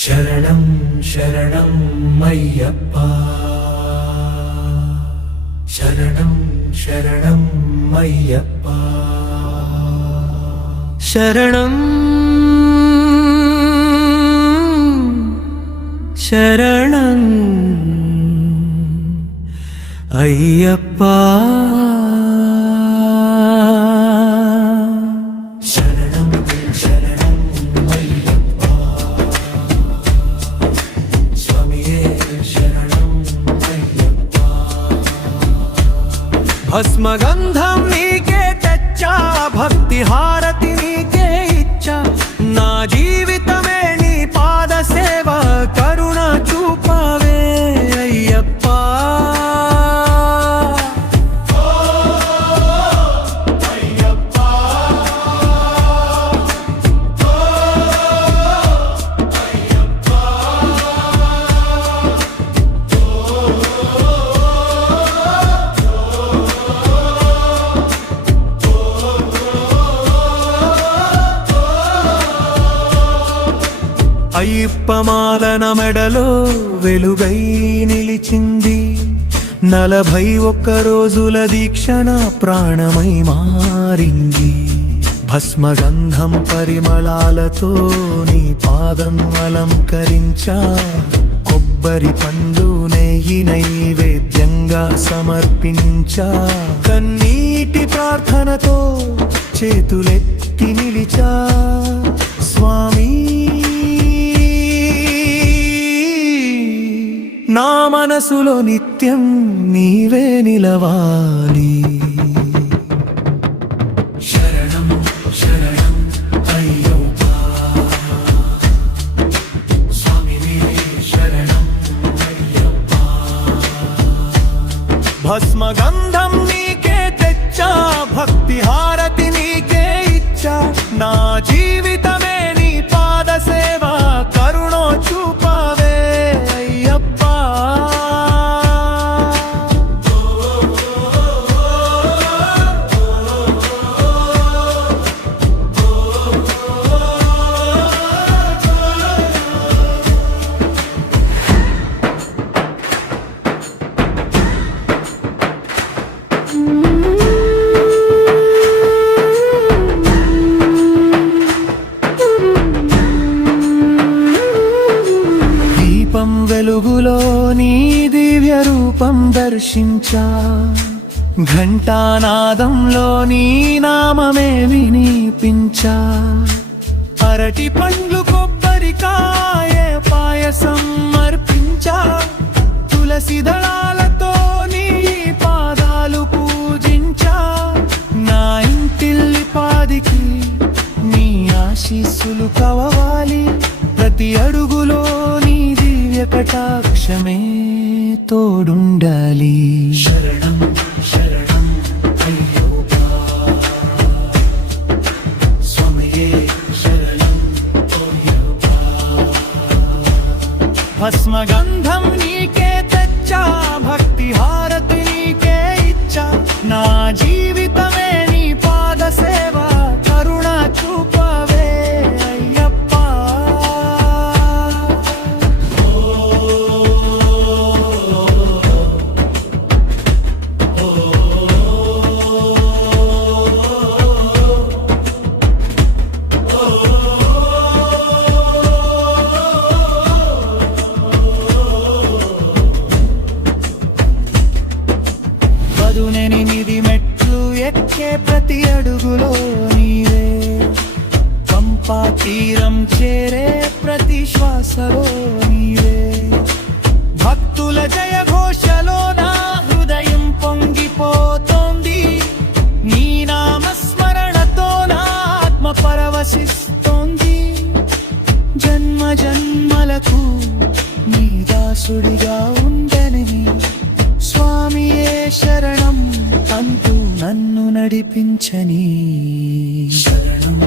శరణం శరణం అయ్యప్ప శరణం శరణం అయ్యప్ప శరణం శరణం అయ్యప్ప శరణం శరణం అయ్యప్ప స్వామియే శరణం అయ్యప్ప భస్మగంధం నీకే తెచ్చా భక్తి హారతి నీకే ఇచ్చా నా జీవితమే నీ పాద సేవ కరుణ చూపవే అయ్యప్ప అయ్యప్పమాలన మెడలో వెలుగై నిలిచింది 41 రోజుల దీక్ష నా ప్రాణమై మారింది భస్మగంధం పరిమళాలతో నీ పాదం అలంకరించా కొబ్బరి పండు నెయ్యి నైవేద్యంగా సమర్పించా కన్నీటి ప్రార్థనతో చేతులెత్తి నిలిచా స్వామి నా మనసులో నిత్యం నీవే నిలవాలి శరణం శరణం అయ్యప్ప స్వామివే శరణం అయ్యప్ప భస్మగంధం నీకే తెచ్చా భక్తి హారతి నీకే ఇచ్చా నా జీవితమే నీ పాద సేవ కరుణో చూపవే అయ్యప్ప వెలుగులో నీ దివ్య రూపం దర్శించా ఘంటానాదంలో నీ నామమే వినిపించా అరటి పండ్లు కొబ్బరికాయ పాయసం అర్పించా తులసి దళాలతో నీ పాదాలు పూజించా నా ఇంటిల్లి పాదికి నీ ఆశీస్సులు కవవాలి ప్రతి అడుగులో నీ దివ్య కటాక్షమే తోడుండాలి శరణం శరణం అయ్యప్ప స్వామియే శరణం అయ్యప్ప భస్మగంధం నీకే తెచ్చా భక్తి హారతి నీకే ఇచ్చా నా జీవితమే నీ పాద సేవ కరుణ చూపవే అయ్యప్ప పదునెనిమిది మెట్లు ఎక్కే ప్రతి అడుగులో నీవే పంపా తీరం చేరే ప్రతి శ్వాసలో నీవే భక్తుల జయ ఘోషలో నా హృదయం పొంగిపోతోంది నీ నామస్మరణతో నా ఆత్మ పరవశిస్తోంది జన్మ జన్మలకు నీ దాసుడిగా ఉండనని స్వామియే శరణం అంటూ నన్ను నడిపించని శరణం